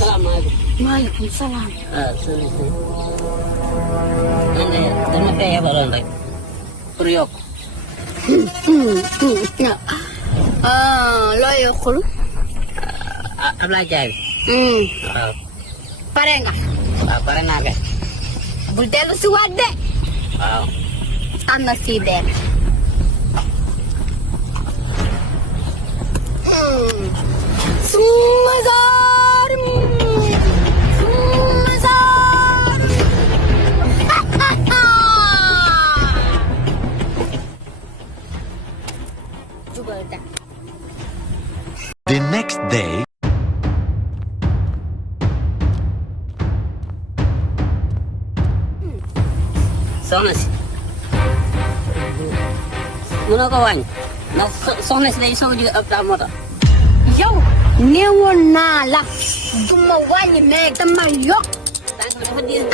salaamaaleykum. maaleykum salaam. ah SENETOON. man de dama fee yebaloon rek pour yokk. loo yokkul. Ablaye Diagne. waaw. pare nga. waaw pare naa kay. bul dellu si waat de. waaw. am na fii benn. suma saar. suma saar. jubal da. The next day. soxna si. mënoo ko wàññi. ndax soxna si day soog a jóge hôpital moo tax. yow neewoon naa la du ma wàññi mais dama yokk. tànk bi dafa diis.